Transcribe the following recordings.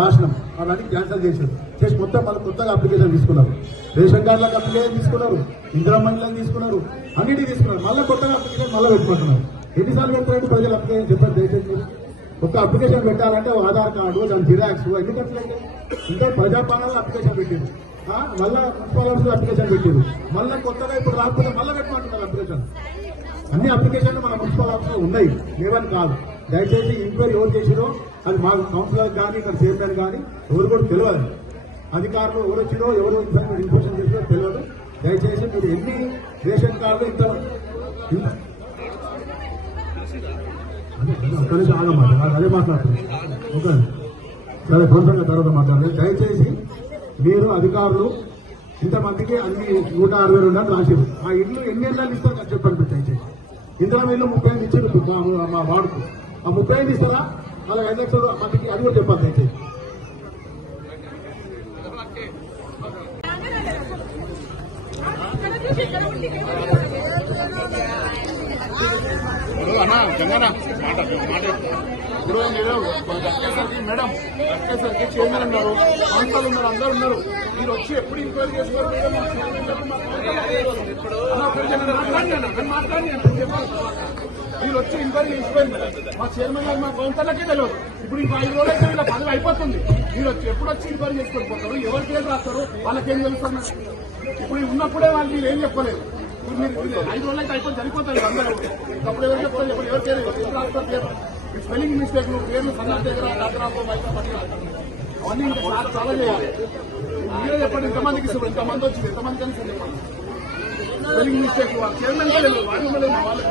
రాసినాం అవన్నీ క్యాన్సిల్ చేశారు. చేసి మొత్తం వాళ్ళు కొత్తగా అప్లికేషన్ తీసుకున్నారు. రేషన్ కార్డులకు అప్లికేషన్ తీసుకున్నారు. ఇందిరా మండలం తీసుకున్నారు. అన్నిటి తీసుకున్నారు. మళ్ళీ కొత్తగా అప్లికేషన్ మళ్ళీ పెట్టుకుంటున్నారు. ఎన్నిసార్లు పెట్టుకోండి ప్రజలు అప్లికేషన్ చెప్పారు దయచేసి. ఒక అప్లికేషన్ పెట్టాలంటే ఆధార్ కార్డు దాని జిరాక్స్ ఎన్ని ఖర్చులు అయితే ఇంకా ప్రజాపాలనలో అప్లికేషన్ పెట్టారు. మళ్ళీ మళ్ళా మున్సిపల్ అప్లికేషన్ పెట్టారు. మళ్ళీ కొత్తగా ఇప్పుడు రాకపోతే మళ్ళీ పెట్టమంటున్నారు అప్లికేషన్ అన్ని అప్లికేషన్లు మన మున్సిపల్ ఉన్నాయి. లేవని కాదు. దయచేసి ఎంక్వైరీ ఎవరు చేసిరో అది మా కౌన్సిలర్ కానీ ఇక్కడ చైర్మన్ కానీ ఎవరు కూడా తెలియదు అధికారులు ఎవరు వచ్చిరో ఎవరు ఇన్ఫర్మేషన్ చేసిరో తెలియదు దయచేసి మీరు ఎన్ని రేషన్ కార్డు ఇంత అక్కడే చాలా నిమిషం అదే మాట్లాడుతున్నాను. ఓకే సరే కొంచెంగా తర్వాత మాట్లాడలేదు దయచేసి మీరు అధికారులు ఇంతమందికి అన్ని నూట అరవై రెండు అని రాసిరు ఆ ఇల్లు ఎన్ని ఇళ్ళు ఇస్తారు చెప్పండి దయచేసి. ఇంతలో ఇల్లు ముప్పై ఐదు ఇచ్చారు మా- మా వాడుకు ఆ ముప్పై ఐదు ఇస్తారా? అలా ఐదు లక్షలు మనకి అది కూడా చెప్పాలి దయచేసి ఇప్పుడు అన్న గంగన్న మాట మాట. ఇప్పుడు మీరు దక్కేసరికి మేడం వచ్చేసరికి చైర్మన్ ఉన్నారు కౌన్సిల్ ఉన్నారు అందరు ఉన్నారు. మీరు వచ్చి ఎప్పుడు ఇంక్వైరీ చేసుకోరు మీరు వచ్చి ఇంక్వైరీ చేసిపోయింది మా చైర్మన్ గారు మా కౌన్సిలర్కే తెలియదు. ఇప్పుడు ఇంకా ఐదు రోజులు అయితే వీళ్ళ పదవి అయిపోతుంది. మీరు వచ్చి ఎప్పుడు వచ్చి ఇంక్వైరీ చేసుకొని పోతారు ఎవరికి ఏం రాస్తారు? వాళ్ళకేం తెలుస్తారు ఇప్పుడు ఉన్నప్పుడే వాళ్ళు మీరు ఏం చెప్పలేదు. ఐదు రోజులు అయితే అయిపోయి సరిపోతారు అందరూ అప్పుడు ఎవరు చెప్తారు ఇప్పుడు ఎవరి పేరు ఎవరు రాస్తారు పేరు స్పెల్లింగ్ మిస్టేక్లు పేర్లు సన్నా దగ్గర అవన్నీ ఇంకా చాలా చాలా చేయాలి మీరే చెప్పండి ఇంతమందికి ఇస్తారు ఇంతమంది వచ్చింది ఎంతమంది కలిసి చెప్పండి స్పెల్లింగ్ మిస్టేక్ చైర్మన్ వాళ్ళు వాళ్ళకి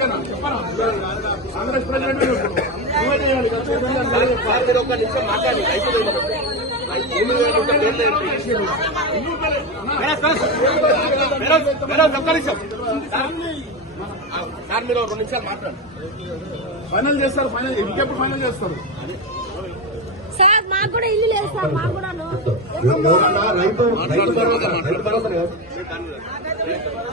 తెలియదు. చెప్పి పంపాను? చెప్పరా కాంగ్రెస్ ప్రెసిడెంట్ ఇప్పుడు. నువ్వే చేయాలి. ఒక్క నిమిషం మాట్లాడి. సార్, మీరు రెండు నిమిషాలు మాట్లాడండి. ఫైనల్ చేస్తారు ఫైనల్. ఇంకెప్పుడు ఫైనల్ చేస్తారు? సార్ మాకు కూడా ఇల్లు లేదు సార్ మాకు కూడా రైతు రైతు భరోసా రైతు భరోసా